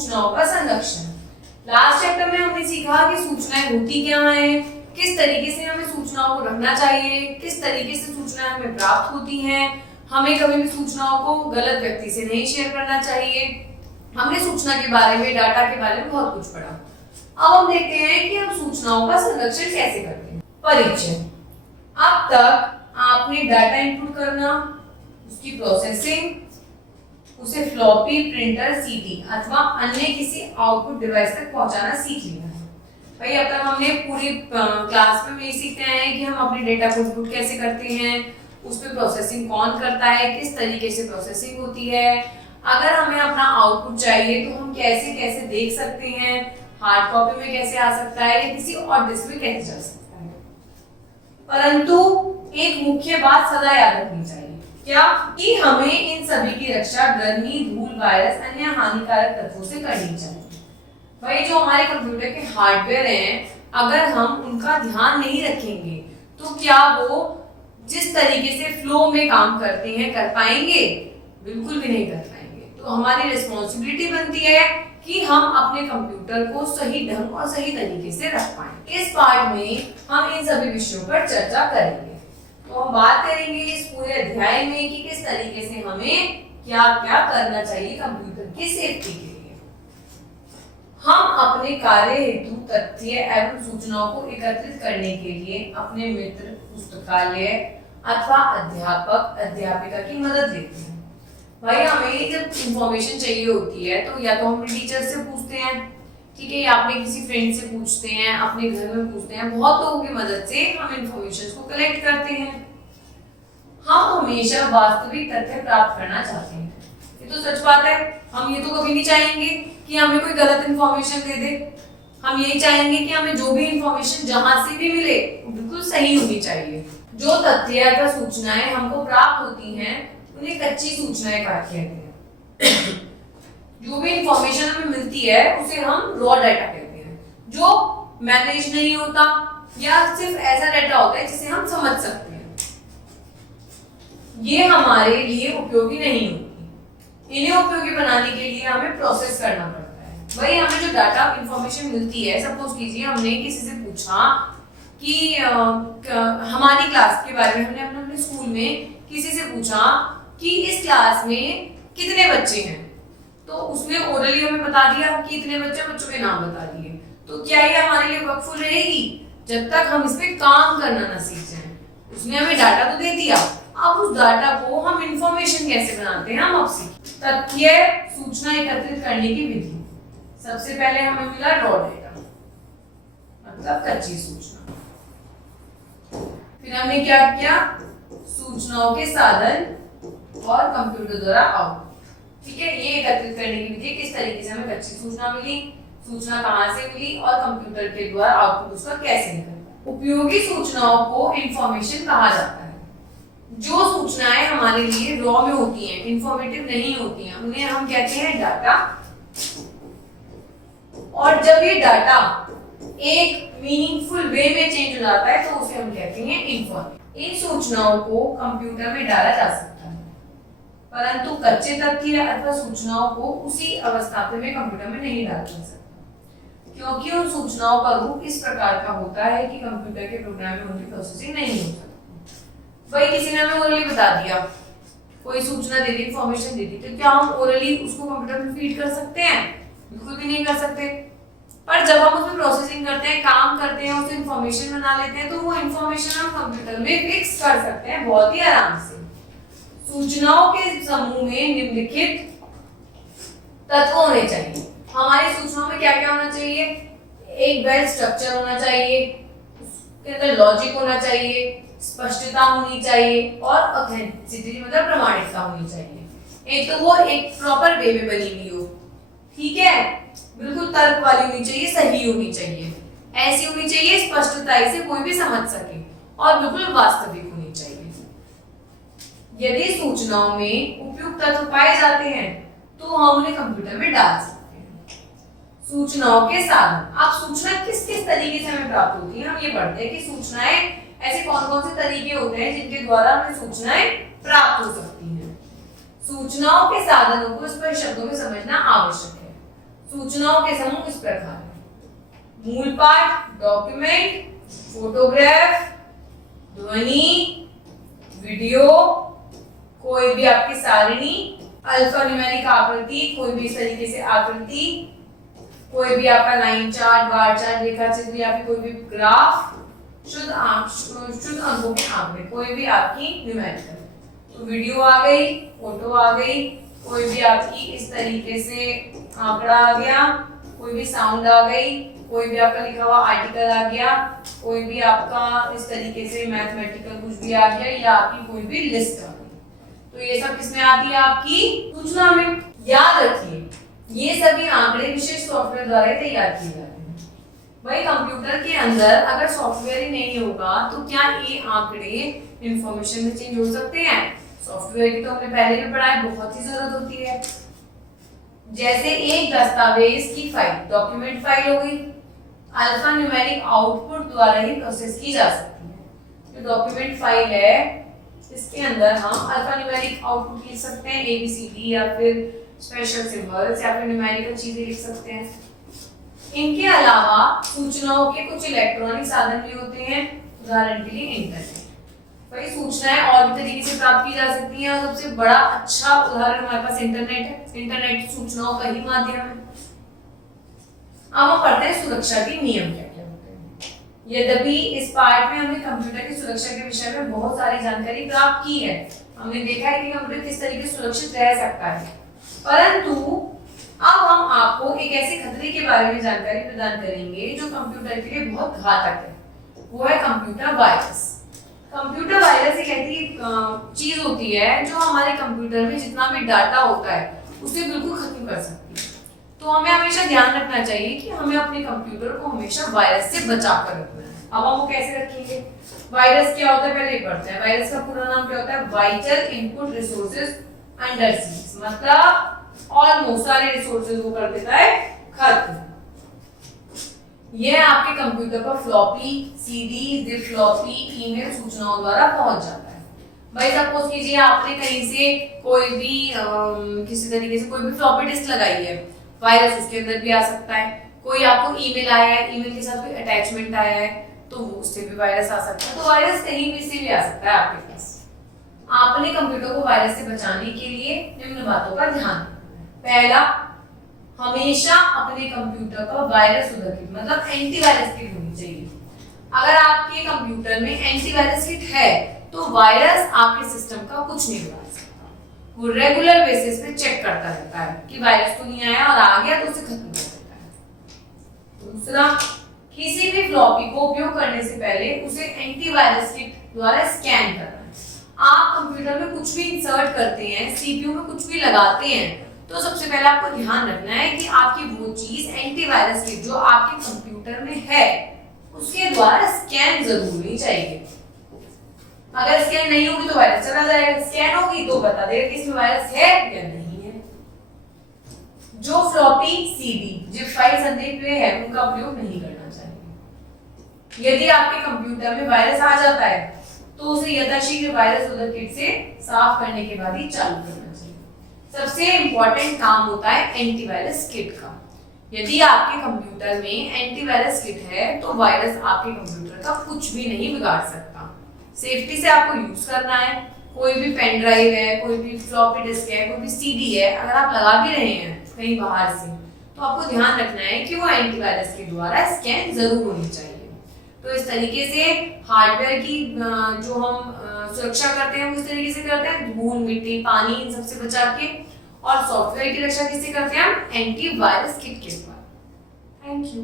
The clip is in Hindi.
सूचनाओं का संरक्षण। लास्ट चैप्टर में हमने सीखा कि सूचनाएं होती क्या हैं, किस तरीके से हमें सूचनाओं को रखना चाहिए, किस तरीके से सूचनाएं हमें प्राप्त होती हैं, हमें कभी भी सूचनाओं को गलत व्यक्ति से नहीं शेयर करना चाहिए। हमने सूचना के बारे में, डाटा के बारे में बहुत कुछ पढ़ा। अब हम देखते हैं कि हम सूचनाओं का संरक्षण कैसे करते हैं। परिचय। अब तक आपने डाटा इनपुट करना, उसकी प्रोसेसिंग, उसे फ्लॉपी, प्रिंटर, सीडी अथवा अन्य किसी आउटपुट डिवाइस तक पहुंचाना सीख लिया है। भाई अब तक हमने पूरी क्लास में ये सीखते आए हैं कि हम अपने डेटा को इनपुट कैसे करते हैं, उस पर प्रोसेसिंग कौन करता है, किस तरीके से प्रोसेसिंग होती है, अगर हमें अपना आउटपुट चाहिए तो हम कैसे कैसे देख सकते हैं, हार्ड कॉपी में कैसे आ सकता है या किसी और डिस्क में कैसे जा सकता है। परंतु एक मुख्य बात सदा याद रखनी चाहिए, क्या कि हमें इन सभी की रक्षा गर्मी, धूल, वायरस, अन्य हानिकारक तत्वों से करनी चाहिए। भाई जो हमारे कंप्यूटर के हार्डवेयर हैं, अगर हम उनका ध्यान नहीं रखेंगे तो क्या वो जिस तरीके से फ्लो में काम करते हैं कर पाएंगे? बिल्कुल भी नहीं कर पाएंगे। तो हमारी रिस्पॉन्सिबिलिटी बनती है कि हम अपने कंप्यूटर को सही ढंग और सही तरीके से रख पाएं। इस पार्ट में हम इन सभी विषयों पर चर्चा करेंगे। तो हम बात करेंगे इस पूरे अध्याय में कि किस तरीके से हमें क्या क्या करना चाहिए कंप्यूटर की सेफ्टी के लिए। हम अपने कार्य हेतु तथ्य एवं सूचनाओं को एकत्रित करने के लिए अपने मित्र, पुस्तकालय अथवा अध्यापक, अध्यापिका की मदद लेते हैं। भाई हमें जब इंफॉर्मेशन चाहिए होती है तो या तो हम टीचर से पूछते हैं, ठीक है, या अपने किसी फ्रेंड से पूछते हैं, अपने घर में पूछते हैं, बहुत लोगों की मदद से हम इंफॉर्मेशन को कलेक्ट करते हैं। हम हमेशा वास्तविक तथ्य प्राप्त करना चाहते हैं, ये तो सच बात है। हम ये तो कभी नहीं चाहेंगे कि हमें कोई गलत इंफॉर्मेशन दे दे। हम यही चाहेंगे कि हमें जो भी इंफॉर्मेशन जहां से भी मिले वो बिल्कुल सही होनी चाहिए। जो तथ्य या सूचनाएं हमको प्राप्त होती हैं उन्हें कच्ची सूचनाएं कहते हैं। जो भी इंफॉर्मेशन हमें मिलती है उसे हम रॉ डाटा कहते हैं, जो मैनेज नहीं होता या सिर्फ ऐसा डाटा होता है जिसे हम समझ सकते हैं। ये हमारे लिए उपयोगी नहीं होती। इन्हें उपयोगी बनाने के लिए हमें प्रोसेस करना पड़ता है। वही हमें जो डाटा इंफॉर्मेशन मिलती है, सपोज कीजिए हमने किसी से पूछा कि हमारी क्लास के बारे में, हमने अपने स्कूल में किसी से पूछा कि इस क्लास में कितने बच्चे हैं, तो उसने ओरली हमें बता दिया कि इतने बच्चे, बच्चों के नाम बता दिए। तो क्या ये हमारे लिए वर्कफुल रहेगी? जब तक हम इस पे काम करना ना सीख जाएं। उसने हमें डाटा तो दे दिया, अब उस डाटा को हम इंफॉर्मेशन कैसे बनाते हैं हम अब सीखें। तथ्य सूचना एकत्रित करने की विधि। सबसे पहले हमें मिला रॉ डाटा, मतलब कच्ची सूचना। फिर हमने क्या किया? सूचनाओं के साधन और कंप्यूटर द्वारा आउटपुट। ठीक है, ये एकत्रित करने की विधि, किस तरीके से हमें कच्ची सूचना मिली, सूचना कहां से मिली और कंप्यूटर के द्वारा आउटपुट उसका कैसे निकलता। उपयोगी सूचनाओं को इंफॉर्मेशन कहा जाता है। जो सूचनाएं हमारे लिए रॉ में होती हैं, इंफॉर्मेटिव नहीं होती हैं, उन्हें हम कहते हैं डाटा। और जब ये डाटा एक मीनिंगफुल वे में चेंज हो जाता है तो उसे हम कहते हैं इंफॉर्मेशन। इन सूचनाओं को कंप्यूटर में डाला जा सकता है, परंतु कच्चे तथ्य अथवा सूचनाओं को उसी अवस्था में कंप्यूटर में नहीं डाला जा सकता, क्योंकि उन सूचनाओं का रूप इस प्रकार का होता है कि कंप्यूटर के प्रोग्राम में उनकी प्रोसेसिंग नहीं हो सकती। वही किसी ने हमें ओरली बता दिया, कोई सूचना दे दी, इंफॉर्मेशन दे दी, तो क्या हम ओरली उसको कंप्यूटर में फीड कर सकते हैं? बिल्कुल भी नहीं कर सकते। पर जब हम उसमें प्रोसेसिंग करते हैं, काम करते हैं, उसे इंफॉर्मेशन बना लेते हैं, तो वो इंफॉर्मेशन हम कंप्यूटर में फिक्स कर सकते हैं बहुत ही आराम से। सूचनाओं के समूह में निम्नलिखित तत्व होने चाहिए। हमारी सूचनाओं में क्या क्या होना चाहिए? एक वेल स्ट्रक्चर होना चाहिए, उसके अंदर लॉजिक होना चाहिए, स्पष्टता होनी चाहिए और ऑथेंटिसिटी मतलब प्रमाणिकता होनी चाहिए। एक तो वो एक प्रॉपर वे में बनी हुई हो, ठीक है, बिल्कुल तर्क वाली होनी चाहिए, सही होनी चाहिए, ऐसी होनी चाहिए स्पष्टता से कोई भी समझ सके और बिल्कुल वास्तविक होनी चाहिए। यदि सूचनाओं में उपयुक्त तत्व पाए जाते हैं तो हम उन्हें कंप्यूटर में डाल सकते हैं। सूचनाओं के साधन। अब सूचना किस किस तरीके से हमें प्राप्त होती है, हम ये पढ़ते हैं कि सूचनाएं ऐसे कौन कौन से तरीके होते हैं जिनके द्वारा हमें सूचनाएं प्राप्त हो सकती हैं। सूचनाओं के साधनों को स्पष्ट शब्दों में समझना आवश्यक है। सूचनाओं के समूह इस प्रकार है। मूल पाठ, डॉक्यूमेंट, फोटोग्राफ, ध्वनि, वीडियो, कोई भी आपकी सारणी, अल्फान्यूमेरिक आकृति, कोई भी इस तरीके से आकृति, कोई भी आपका लाइन चार्ट, बार चार्ट, रेखा चित्र या फिर कोई भी ग्राफ, शुद्ध अंकों के आंकड़े, कोई भी आपकी न्यूमेरिकल। तो वीडियो आ गई, फोटो आ गई, कोई भी आपकी इस तरीके से आंकड़ा आ गया, कोई भी साउंड आ गई, कोई भी आपका लिखा हुआ आर्टिकल आ गया, कोई भी आपका इस तरीके से मैथमेटिकल कुछ भी आ गया, या आपकी कोई भी लिस्ट आ गई। तो ये सब किसमें आती है? आपकी सूचना में। याद रखिए ये सभी आंकड़े विशेष सॉफ्टवेयर द्वारा तैयार किए जाते हैं। भाई कंप्यूटर के अंदर अगर सॉफ्टवेयर ही नहीं होगा तो क्या ये आंकड़े इंफॉर्मेशन में चेंज हो सकते हैं? सॉफ्टवेयर की तो हमने पहले भी पढ़ा है, बहुत ही जरूरत होती है। जैसे एक दस्तावेज की फाइल, डॉक्यूमेंट फाइल हो गई, अल्फा न्यूमेरिक आउटपुट द्वारा ही प्रोसेस की जा सकती है। जो डॉक्यूमेंट फाइल है इसके अंदर हम अल्फा न्यूमेरिक आउटपुट लिख सकते हैं, ABCD, या फिर स्पेशल सिंबल्स, या फिर न्यूमेरिकल चीजें लिख सकते हैं। इनके अलावा सूचनाओं के कुछ इलेक्ट्रॉनिक साधन भी होते हैं, उदाहरण के लिए इंटरनेट। भाई सूचनाएं और भी तरीके से प्राप्त की जा सकती हैं, और सबसे बड़ा अच्छा उदाहरण हमारे पास इंटरनेट है। इंटरनेट सूचनाओं का ही माध्यम है। अब हम पढ़ते हैं सुरक्षा के नियम क्या क्या होते हैं। यद्यपि इस पार्ट में हमने कंप्यूटर की सुरक्षा के विषय में बहुत सारी जानकारी प्राप्त की है, हमने देखा है कि कंप्यूटर किस तरीके से सुरक्षित रह सकता है, परंतु अब हम आपको एक ऐसे खतरे के बारे में जानकारी प्रदान करेंगे जो कंप्यूटर के लिए बहुत घातक है। वो है कंप्यूटर वायरस। कंप्यूटर वायरस एक ऐसी चीज होती है जो हमारे कंप्यूटर में जितना भी डाटा होता है उसे बिल्कुल खत्म कर सकती है। तो हमें हमेशा ध्यान रखना चाहिए कि हमें अपने कंप्यूटर को हमेशा वायरस से बचा कर रखना है। अब हम वो कैसे रखेंगे? वायरस क्या होता है पहले पढ़ते हैं। वायरस का पूरा नाम क्या होता है? Vital input resources under seize, मतलब ऑलमोस्ट सारे रिसोर्सेज वो कर देता है खत्म। यह आपके कंप्यूटर पर floppy, CD, zip floppy, email सूचनाओं द्वारा पहुंच जाता है। भाई सपोज कीजिए आपने कहीं से कोई भी किसी तरीके से कोई भी फ्लॉपी डिस्क लगाई है, वायरस उसके अंदर भी आ सकता है। कोई आपको ईमेल आया है, ईमेल के साथ कोई अटैचमेंट आया है तो उससे भी वायरस आ सकता है। तो वायरस कहीं भी से भी आ सकता है आपके पास। आपने कंप्यूटर को वायरस से बचाने के लिए निम्न बातों का ध्यान रखना है। पहला, हमेशा अपने कंप्यूटर पर वायरस उद्धृत मतलब एंटीवायरस किट होनी चाहिए। अगर आपके कंप्यूटर में एंटीवायरस किट है तो वायरस आपके सिस्टम का कुछ नहीं बिगाड़ सकता। वो रेगुलर बेसिस पे चेक करता रहता है कि वायरस तो नहीं आया, और आ गया तो उसे खत्म कर देता है। दूसरा, किसी भी फ्लॉपी को उपयोग करने से पहले उसे एंटीवायरस किट द्वारा स्कैन करना है। आप कंप्यूटर में कुछ भी इंसर्ट करते हैं, सीपीयू में कुछ भी लगाते हैं, तो सबसे पहले आपको ध्यान रखना है कि आपकी वो चीज एंटीवायरस किट जो आपके कंप्यूटर में है उसके द्वारा स्कैन जरूर होनी चाहिए। अगर स्कैन नहीं होगी तो वायरस चला जाएगा, स्कैन होगी तो बता देगा कि इसमें वायरस है या नहीं है। जो फ्लॉपी, सीडी, जिप फाइल संदेह पे है उनका उपयोग नहीं करना चाहिए। यदि आपके कंप्यूटर में वायरस आ जाता है तो उसे यथाशीघ्र वायरस उद्धृत किट से साफ करने के बाद ही चालू करना चाहिए। सबसे इंपॉर्टेंट काम होता है एंटीवायरस किट का। यदि आपके कंप्यूटर में एंटीवायरस किट है तो वायरस आपके कंप्यूटर का कुछ भी नहीं बिगाड़ सकता। सेफ्टी से आपको यूज करना है। कोई भी पेन ड्राइव है, कोई भी फ्लॉपी डिस्क है, कोई भी सीडी है, अगर आप लगा भी रहे हैं कहीं बाहर से तो आपको ध्यान रखना है कि वो एंटीवायरस के द्वारा स्कैन जरूर होनी चाहिए। तो इस तरीके से हार्डवेयर की जो हम सुरक्षा करते हैं वो इस तरीके से करते हैं, धूल, मिट्टी, पानी इन सबसे बचा के। और सॉफ्टवेयर की रक्षा किससे करते हैं हम? एंटीवायरस किट के द्वारा। Thank you.